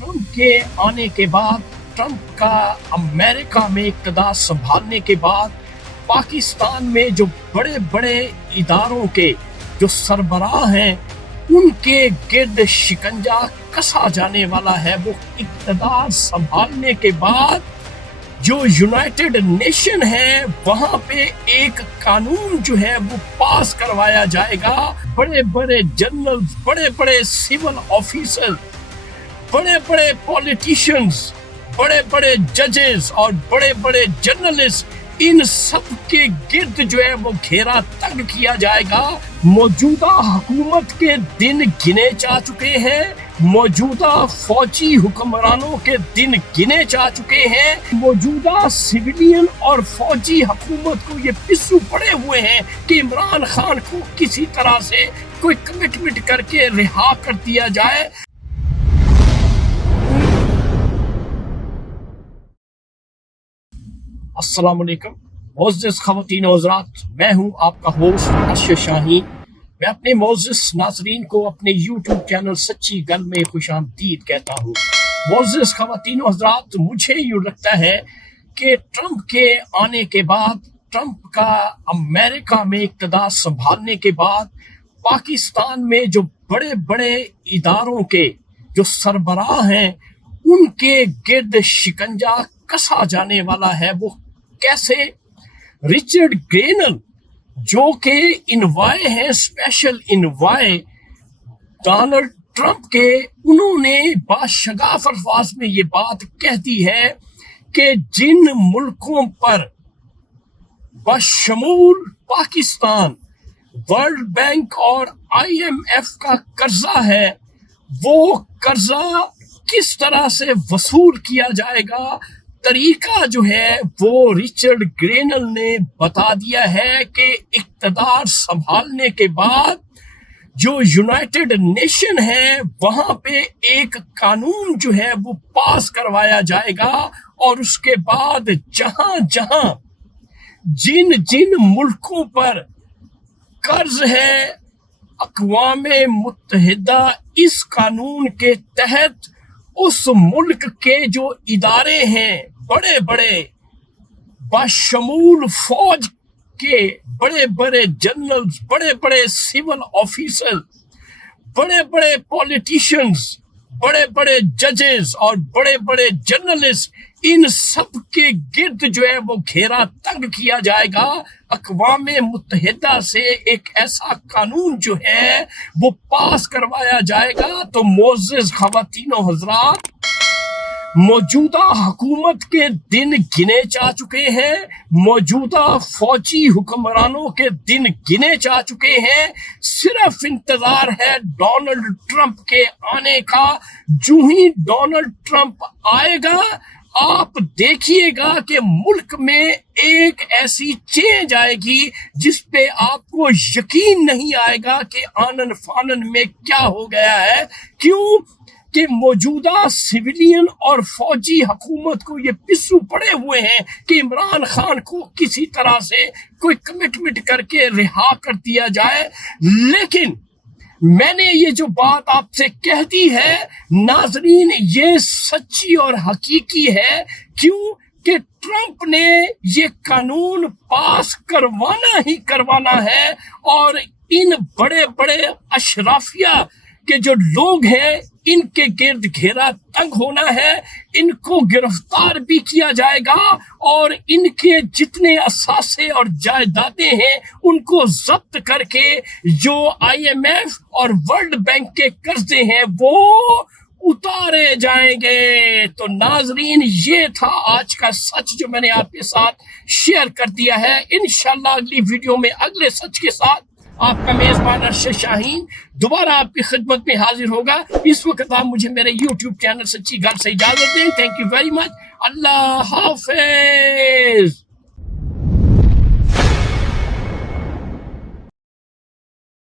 Trump के आने के बाद, ट्रंप का अमेरिका में इक़्तिदार संभालने के बाद पाकिस्तान में जो बड़े बड़े इदारों के जो सरबराह हैं उनके गिर्द शिकंजा कसा जाने वाला है। वो इक़्तिदार संभालने के बाद जो यूनाइटेड नेशन है वहाँ पे एक कानून जो है वो पास करवाया जाएगा। बड़े बड़े जनरल्स, बड़े बड़े सिविल ऑफिसर, बड़े बड़े पॉलिटिशियंस, बड़े बड़े जजेस और बड़े बड़े जर्नलिस्ट, इन सब के गिर्द जो है वो घेरा तंग किया जाएगा। मौजूदा हुकूमत के दिन गिने जा चुके हैं, मौजूदा फौजी हुक्मरानों के दिन गिने जा चुके हैं। मौजूदा सिविलियन और फौजी हुकूमत को ये पिस्सू पड़े हुए हैं कि इमरान खान को किसी तरह से कोई कमिटमेंट करके रिहा कर दिया जाए। अस्सलाम वालेकुम मोअज़्ज़िज़ ख़वातीन व हज़रात, मैं हूँ आपका होस्ट अर्शद शाहीन। मैं अपने मोअज़्ज़िज़ नाज़रीन को अपने यूट्यूब चैनल सच्ची गल में खुशामदीद कहता हूँ। मोअज़्ज़िज़ ख़वातीन व हज़रात, मुझे यूँ लगता है कि ट्रंप के आने के बाद, ट्रंप का अमेरिका में इक़्तिदार संभालने के बाद पाकिस्तान में जो बड़े बड़े इदारों के जो सरबराह हैं उनके गिर्द शिकंजा कसा जाने वाला है। वो कैसे? रिचर्ड ग्रेनल जो कि इनवाय हैं, स्पेशल इनवाय डोनाल्ड ट्रंप के, उन्होंने बाशगाफ अल्फाज में ये बात कह दी है कि जिन मुल्कों पर बशमूल पाकिस्तान वर्ल्ड बैंक और IMF का कर्जा है, वो कर्जा किस तरह से वसूल किया जाएगा, तरीका जो है वो रिचर्ड ग्रेनल ने बता दिया है कि इक़्तिदार संभालने के बाद जो यूनाइटेड नेशन है वहाँ पे एक कानून जो है वो पास करवाया जाएगा और उसके बाद जहाँ जहाँ जिन जिन मुल्कों पर कर्ज है, अक़वामे मुत्तहिदा इस कानून के तहत उस मुल्क के जो इदारे हैं, बड़े बड़े बाशमूल फौज के बड़े बड़े जनरल्स, बड़े बड़े सिविल ऑफिसर, बड़े बड़े पॉलिटिशियंस, बड़े बड़े जजेस और बड़े बड़े जर्नलिस्ट, इन सब के गिर्द जो है वो घेरा तंग किया जाएगा। अक़वामे मुत्तहिदा से एक ऐसा कानून जो है वो पास करवाया जाएगा। तो मोअज़्ज़िज़ ख़वातीन व हज़रात, मौजूदा हुकूमत के दिन गिने जा चुके हैं, मौजूदा फौजी हुक्मरानों के दिन गिने जा चुके हैं। सिर्फ इंतजार है डोनाल्ड ट्रंप के आने का। जो ही डोनाल्ड ट्रंप आएगा, आप देखिएगा कि मुल्क में एक ऐसी चेंज आएगी जिस पे आपको यकीन नहीं आएगा कि आनन फानन में क्या हो गया है। क्यों कि मौजूदा सिविलियन और फौजी हुकूमत को ये पिस्सू पड़े हुए हैं कि इमरान खान को किसी तरह से कोई कमिटमेंट करके रिहा कर दिया जाए। लेकिन मैंने ये जो बात आपसे कह दी है नाजरीन, ये सच्ची और हकीकी है। क्यों कि ट्रंप ने ये कानून पास करवाना ही करवाना है और इन बड़े बड़े अशराफिया के जो लोग हैं इनके गिर्द घेरा तंग होना है, इनको गिरफ्तार भी किया जाएगा और इनके जितने असासे और जायदादें हैं उनको जब्त करके जो IMF और वर्ल्ड बैंक के कर्जे हैं वो उतारे जाएंगे। तो नाजरीन, ये था आज का सच जो मैंने आपके साथ शेयर कर दिया है। इंशाल्लाह अगली वीडियो में अगले सच के साथ आपका मेजबान अर्शद शाहीन दोबारा आपकी खिदमत में हाजिर होगा। इस वक्त आप मुझे मेरे YouTube चैनल सच्ची गल से इजाजत दें। Thank you very much. Allah Hafiz.